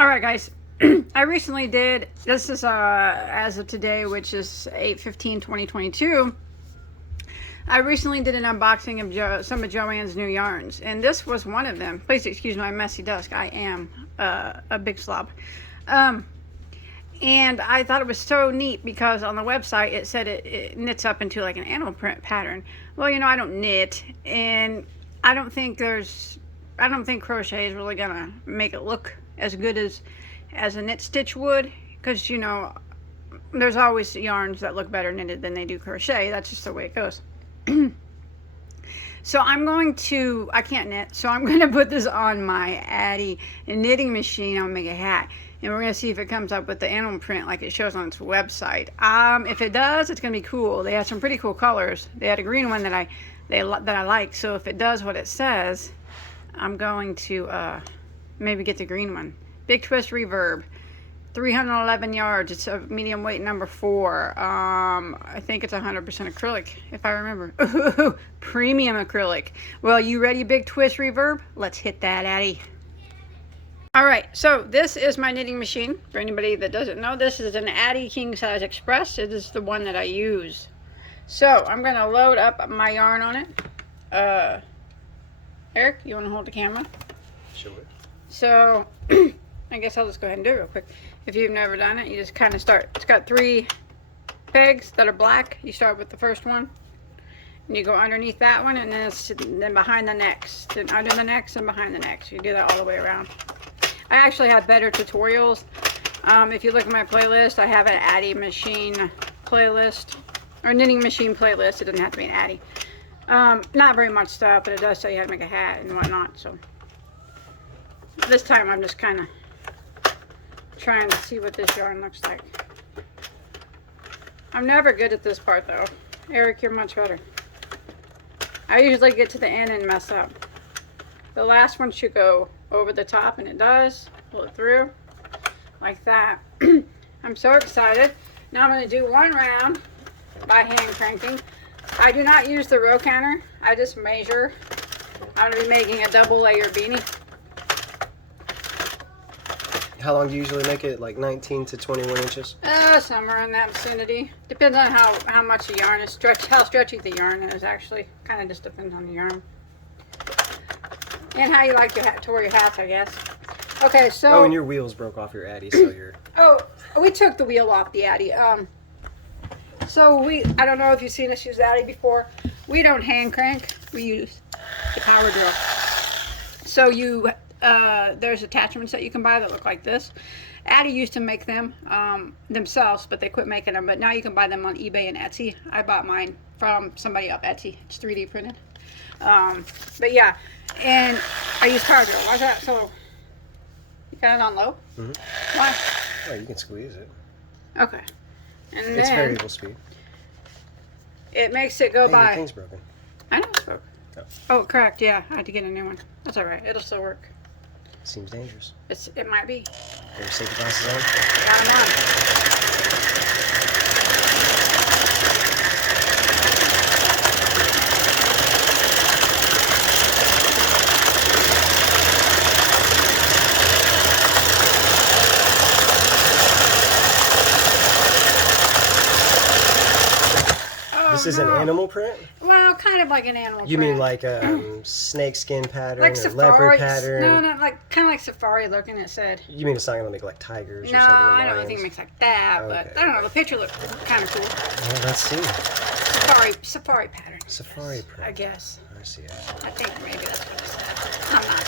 Alright guys, I recently did, this is as of today, which is 8/15/2022, I recently did an unboxing of some of Joann's new yarns, and this was one of them. Please excuse my messy desk, I am a big slob. And I thought it was so neat because on the website it said it knits up into like an animal print pattern. Well, you know, I don't knit, and I don't think crochet is really gonna make it look as good as a knit stitch would, because you know there's always yarns that look better knitted than they do crochet. That's just the way it goes. So I can't knit, so I'm going to put this on my Addy knitting machine. I'll make a hat, and we're going to see if it comes up with the animal print like it shows on its website. If it does, it's going to be cool. They had some pretty cool colors. They had a green one that I like, so if it does what it says, I'm going to maybe get the green one. Big Twist Reverb, 311 yards. It's a medium weight number 4. I think it's 100% acrylic, if I remember. Ooh, premium acrylic. Well, you ready, Big Twist Reverb? Let's hit that, Addy. Alright, so this is my knitting machine. For anybody that doesn't know, this is an Addy King Size Express. It is the one that I use. So, I'm going to load up my yarn on it. Eric, you want to hold the camera? Sure. So, I guess I'll just go ahead and do it real quick. If you've never done it, you just kind of start. It's got 3 pegs that are black. You start with the first one, and you go underneath that one, and then behind the next, then under the next, and behind the next. You do that all the way around. I actually have better tutorials. If you look at my playlist, I have an Addy machine playlist, or knitting machine playlist. It doesn't have to be an Addy. Not very much stuff, but it does tell you how to make a hat and whatnot. So this time I'm just kind of trying to see what this yarn looks like. I'm never good at this part though. Eric, you're much better. I usually get to the end and mess up. The last one should go over the top, and it does. Pull it through like that. I'm so excited. Now I'm going to do one round by hand cranking. I do not use the row counter. I just measure. I'm going to be making a double layer beanie. How long do you usually make it? Like 19 to 21 inches? Somewhere in that vicinity. Depends on how much the yarn is how stretchy the yarn is, actually. Kind of just depends on the yarn. And how you like to wear your hats, I guess. Okay, so... Oh, and your wheels broke off your Addy, so you're... Oh, we took the wheel off the Addy. So I don't know if you've seen us use Addy before. We don't hand crank. We use the power drill. So there's attachments that you can buy that look like this. Addy used to make them themselves, but they quit making them. But now you can buy them on eBay and Etsy. I bought mine from somebody up Etsy. It's 3D printed. But yeah, and I use power drill. Why's that? So you got it on low? Mm-hmm. Why? Oh, you can squeeze it. Okay. And it's then variable speed. It makes it go by. Your thing's broken. I know it's broken. Oh, correct. Yeah, I had to get a new one. That's all right. It'll still work. Seems dangerous. It might be. Your safety glasses on? Got them on. This is an animal print? Well, kind of like an animal You print. mean like a snake skin pattern, like or safari, leopard pattern? No, not like, kind of like safari looking, it said. You mean it's not going to make like tigers or no, something? I don't think it makes like that, but I don't know. The picture looked kind of cool. Well, let's see. Safari pattern. Safari print. I guess. I see it. I think maybe that's what it said. I'm not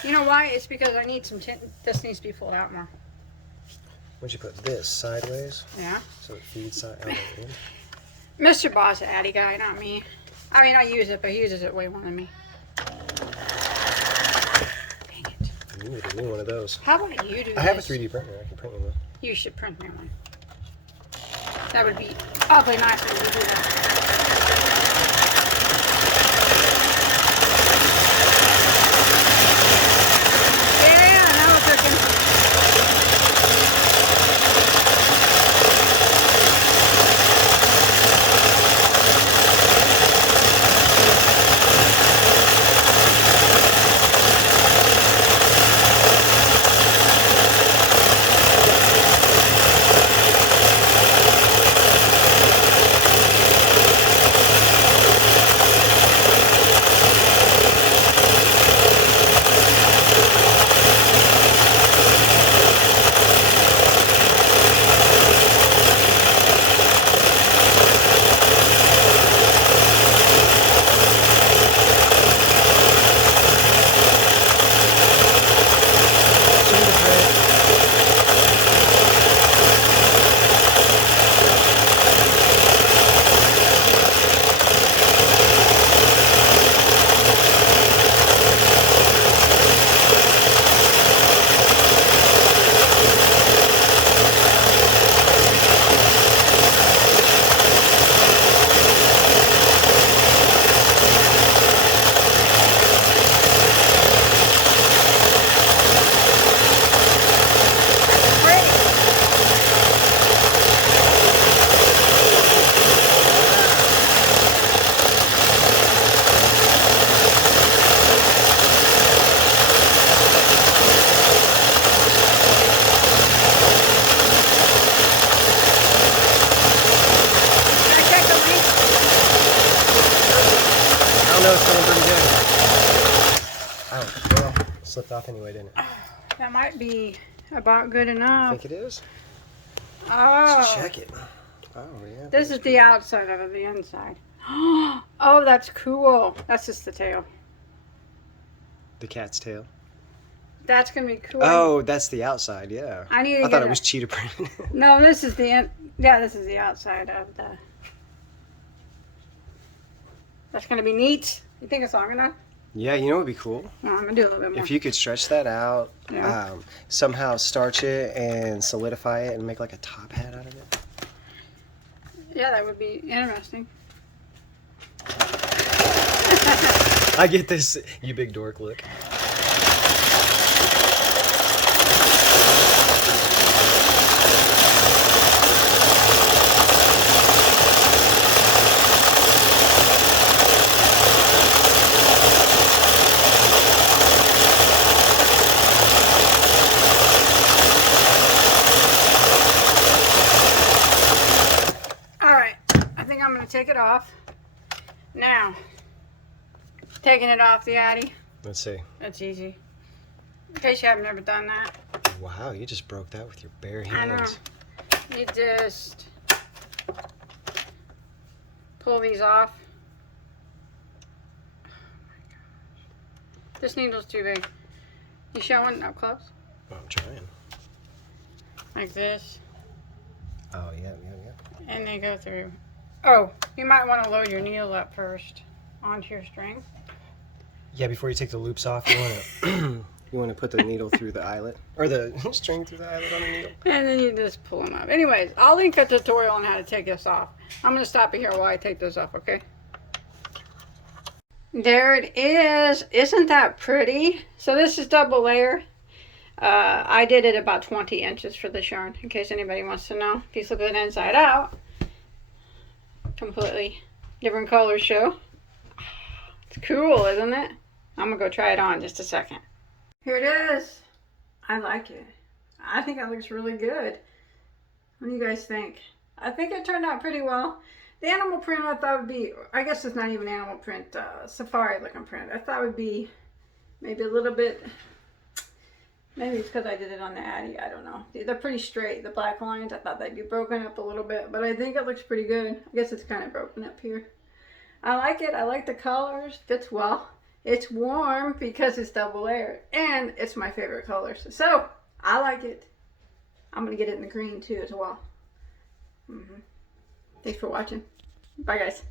certain. You know why? It's because I need some tint. This needs to be pulled out more. Would you put this sideways? Yeah. So it feeds side out in? Mr. Boss Addy guy, not me. I mean, I use it, but he uses it way more than me. Dang it. You need a new one of those. How about you do this? I have a 3D printer. I can print you one. You should print me one. That would be awfully nice when you do that. Oh, well, slipped off anyway, didn't it? That might be about good enough. Think it is? Oh. Let's check it. Oh, yeah. This is the outside of it, the inside. Oh, that's cool. That's just the tail. The cat's tail. That's going to be cool. Oh, that's the outside, yeah. I thought it was cheetah print. No, this is the yeah, this is the outside of the. That's going to be neat. You think it's long enough? Yeah, you know what would be cool? Well, I'm going to do a little bit more. If you could stretch that out, Yeah. somehow starch it and solidify it and make like a top hat out of it. Yeah, that would be interesting. I get this, you big dork look. I'm going to take it off. Now, taking it off the Addy. Let's see. That's easy. In case you have never done that. Wow, you just broke that with your bare I know. hands. You just pull these off. Oh my gosh. This needle's too big. You showing up close? Oh, I'm trying. Like this. Oh, yeah. And they go through. Oh, you might want to load your needle up first onto your string. Yeah, before you take the loops off, you want to put the needle through the eyelet, or the string through the eyelet on the needle. And then you just pull them up. Anyways, I'll link a tutorial on how to take this off. I'm going to stop it here while I take this off, okay? There it is. Isn't that pretty? So this is double layer. I did it about 20 inches for this yarn, in case anybody wants to know. If you flip it inside out, completely different colors show. It's cool, isn't it? I'm going to go try it on just a second. Here it is. I like it. I think it looks really good. What do you guys think? I think it turned out pretty well. The animal print I thought would be, I guess it's not even animal print, safari looking print. I thought would be maybe a little bit, maybe it's because I did it on the Addy, I don't know. They're pretty straight, the black lines. I thought they'd be broken up a little bit, but I think it looks pretty good. I guess it's kind of broken up here. I like it. I like the colors. Fits well. It's warm because it's double layered, and it's my favorite colors. So, I like it. I'm going to get it in the green too as well. Thanks for watching. Bye guys.